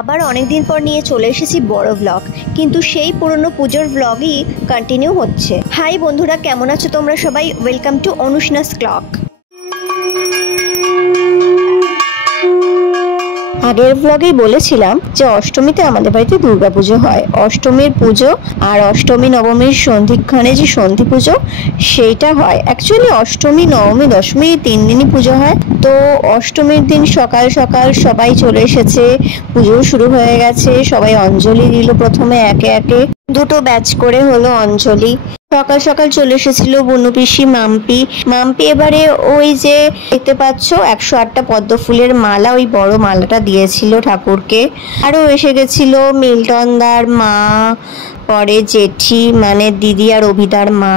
আবার অনেকদিন পর নিয়ে চলে এসেছি বড় ব্লগ, কিন্তু সেই পুরনো পুজোর ব্লগই কন্টিনিউ হচ্ছে। হাই বন্ধুরা, কেমন আছো তোমরা সবাই? ওয়েলকাম টু অনুষ্ণাস ক্লক। আগের ব্লগেই বলেছিলাম যে অষ্টমীতে আমাদের বাড়িতে দুর্গাপুজো হয়। অষ্টমীর পুজো আর অষ্টমী নবমীর সন্ধিক্ষণে যে সন্ধি পুজো সেইটা হয়। অ্যাকচুয়ালি অষ্টমী নবমী দশমী 3 দিনই পুজো হয়। তো অষ্টমীর দিন সকাল সকাল সবাই চলে এসেছে, পুজো শুরু হয়ে গেছে। সবাই অঞ্জলি দিল, প্রথমে একে একে 2টো ব্যাচ করে হলো অঞ্জলি। সকাল সকাল চলে এসেছিল বনু পিসি, মাম্পি এবারে ওই যে দেখতে পাচ্ছ 108টা পদ্ম ফুলের মালা, ওই বড় মালাটা দিয়েছিল ঠাকুরকে। আরও এসে গেছিল মিল্টনদার মা, পরে জেঠি মানে দিদি আর অভিদার মা,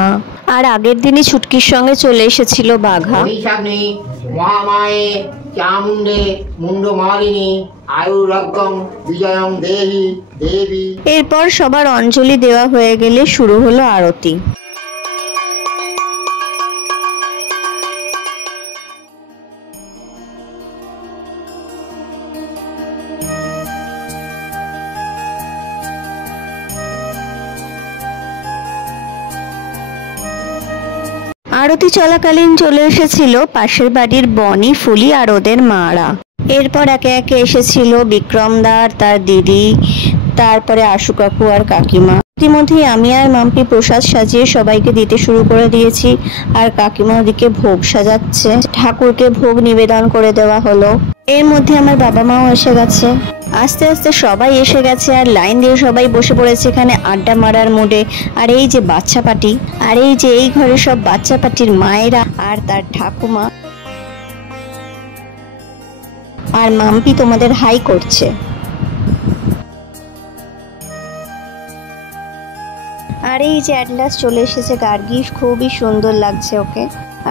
আর আগের দিনই ছুটকির সঙ্গে চলে এসেছিল বাঘা। মহামায়ে চামুণ্ডে মুন্ডমালিনী আয়ুরগ্গম বিজয়ং দেহি দেবী। এরপর সবার অঞ্জলি দেওয়া হয়ে গেলে শুরু হলো আরতি। আরতি চলাকালীন চলে এসেছিল পাশের বাড়ির বনি, ফুলি আর ওদের মারা। এরপর একে একে এসেছিল বিক্রমদার, তার দিদি, তারপরে আশু কাকু আর কাকিমা। ইতিমধ্যেই আমি আর মাম্পি প্রসাদ সাজিয়ে সবাইকে দিতে শুরু করে দিয়েছি, আর কাকিমা ওদিকে ভোগ সাজাচ্ছে। ঠাকুরকে ভোগ নিবেদন করে দেওয়া হলো। এর মধ্যে আমার বাবা মাও এসে গেছে। আস্তে আস্তে সবাই এসে গেছে, আর লাইন দিয়ে সবাই বসে পড়েছে এখানে আড্ডা মারার মুডে। আর এই যে বাচ্চা পার্টি, আর এই যে এই ঘরে সব বাচ্চা পার্টির মায়েরা আর তার ঠাকুমা। আর মাম্পি তোমাদের হাই করছে। আর এই যে অ্যাটলাস চলে এসেছে গার্গি, খুবই সুন্দর লাগছে ওকে।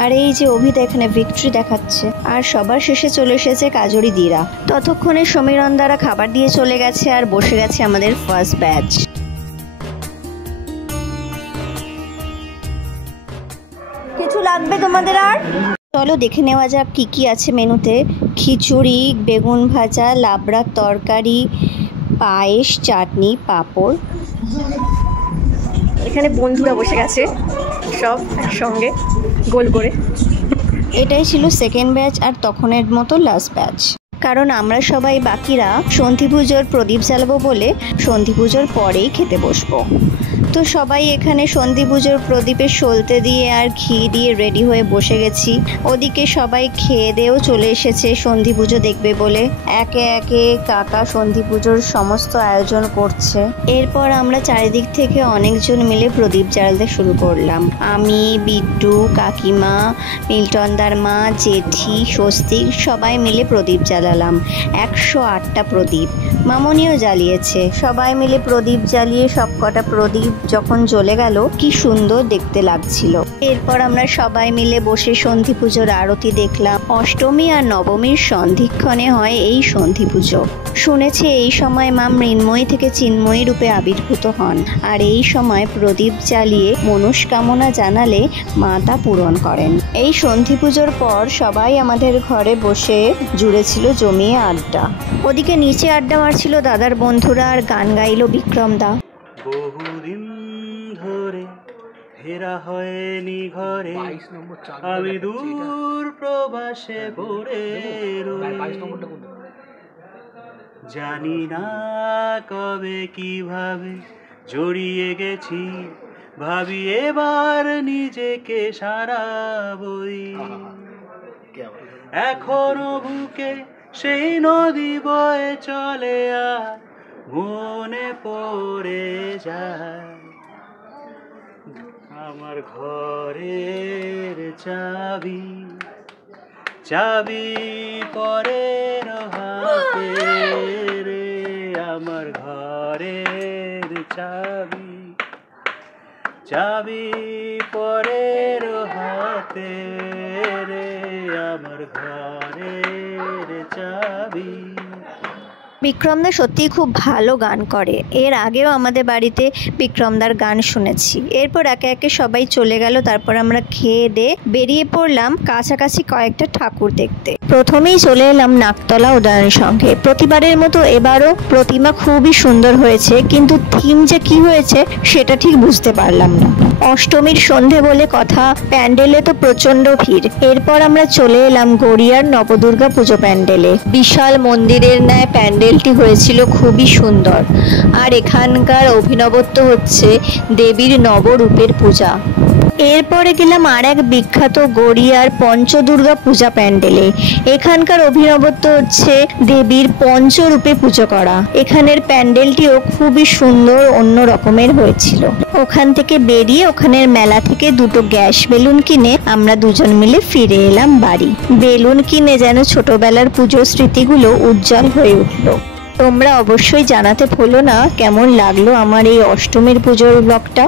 আর এই যে অভিদা এখানে ভিক্টরি দেখাচ্ছে। আর সবার শেষে চলে এসেছে কাজরি দিরা। ততক্ষণে সমীরণদারা খাবার দিয়ে চলে গেছে, আর বসে গেছে আমাদের ফার্স্ট ব্যাচ। কিছু লাগবে তোমাদের? আর চলো দেখে নেওয়া যাক কি কি আছে মেনুতে। খিচুড়ি, বেগুন ভাজা, লাবড়ার তরকারি, পায়েস, চাটনি, পাঁপড়। এখানে বন্ধুরা বসে গেছে সব একসঙ্গে গোল করে। এটাই ছিল সেকেন্ড ব্যাচ, আর তখনের মতো লাস্ট ব্যাচ। কারণ আমরা সবাই বাকিরা সন্ধি পুজোর প্রদীপ জ্বালাবো বলে সন্ধি পুজোর পরেই খেতে বসবো। তো সবাই এখানে সন্ধি পুজোর প্রদীপে সলতে দিয়ে আর ঘি দিয়ে রেডি হয়ে বসে গেছি। ওদিকে সবাই খেয়ে দেয়েও চলে এসেছে সন্ধি পুজো দেখবে বলে। একে একে কাকা সন্ধি পুজোর সমস্ত আয়োজন করছে। এরপর আমরা চারিদিক থেকে অনেকজন মিলে প্রদীপ জ্বালাতে শুরু করলাম। আমি, বিট্টু, কাকিমা, মিল্টনদার মা, জেঠি, স্বস্তিক সবাই মিলে প্রদীপ জ্বালালাম। 108টা প্রদীপ। মামনিও জ্বালিয়েছে। সবাই মিলে প্রদীপ জ্বালিয়ে সবকটা প্রদীপ যখন জ্বলে গেল, কি সুন্দর দেখতে লাগছিল। এরপর আমরা সবাই মিলে বসে সন্ধি পুজোর আরতি দেখলাম। অষ্টমী আর নবমীর সন্ধিক্ষণে হয় এই সন্ধি পুজো। শুনেছি এই সময় মা মৃন্ময়ী থেকে চিন্ময়ী রূপে আবির্ভূত হন, আর এই সময় প্রদীপ জ্বালিয়ে মনস্কামনা জানালে মা তা পূরণ করেন। এই সন্ধি পুজোর পর সবাই আমাদের ঘরে বসে জুড়েছিল জমিয়ে আড্ডা। ওদিকে নিচে আড্ডা মারছিল দাদার বন্ধুরা, আর গান গাইল বিক্রমদা। বহুদিন ধরে ফেরা হয়নি ঘরে, আমি দূর প্রবাসে পড়ে রই, জানি না কবে কিভাবে জড়িয়ে গেছি, ভাবি এবার নিজেকে সারাবই। এখনো বুকে সেই নদী বয়ে চলে, আর মনে পড়ে যায় আমার ঘরের চাবি, চাবি পরের হাতে রে, আমার ঘরের চাবি, চাবি পরের হাতে রে, আমার ঘরের চাবি। বিক্রমদা সত্যিই খুব ভালো গান করে। এর আগেও আমাদের বাড়িতে বিক্রমদার গান শুনেছি। এরপর একে একে সবাই চলে গেল। তারপর আমরা খেয়ে দিয়ে বেরিয়ে পড়লাম কাছাকাছি কয়েকটা ঠাকুর দেখতে। প্রথমেই চলে এলাম নাকতলা উদয়ন সংঘে। প্রতিবারের মতো এবারও প্রতিমা খুবই সুন্দর হয়েছে, কিন্তু থিম যে কি হয়েছে সেটা ঠিক বুঝতে পারলাম না। অষ্টমীর সন্ধে বলে কথা, প্যান্ডেলে তো প্রচন্ড ভিড়। এরপর আমরা চলে এলাম গড়িয়ার নবদুর্গা পুজো প্যান্ডেলে। বিশাল মন্দিরের ন্যায় প্যান্ডেলটি হয়েছিল খুবই সুন্দর। আর এখানকার অভিনবত্ব হচ্ছে দেবীর নবরূপের পূজা। এরপরে গেলাম আর এক বিখ্যাত গড়িয়ার পঞ্চদুর্গা পূজা প্যান্ডেলে। এখানকার অভিনবত্ব হচ্ছে দেবীর পঞ্চরূপে পুজো করা। এখানের প্যান্ডেলটিও খুবই সুন্দর, অন্য রকমের হয়েছিল। ওখান থেকে বেরিয়ে ওখানের মেলা থেকে দুটো গ্যাস বেলুন কিনে আমরা দুজন মিলে ফিরে এলাম বাড়ি। বেলুন কিনে যেন ছোটবেলার পুজোর স্মৃতিগুলো উজ্জ্বল হয়ে উঠলো। তোমরা অবশ্যই জানাতে ভুলো না কেমন লাগলো আমার এই অষ্টমীর পুজোর ব্লগটা।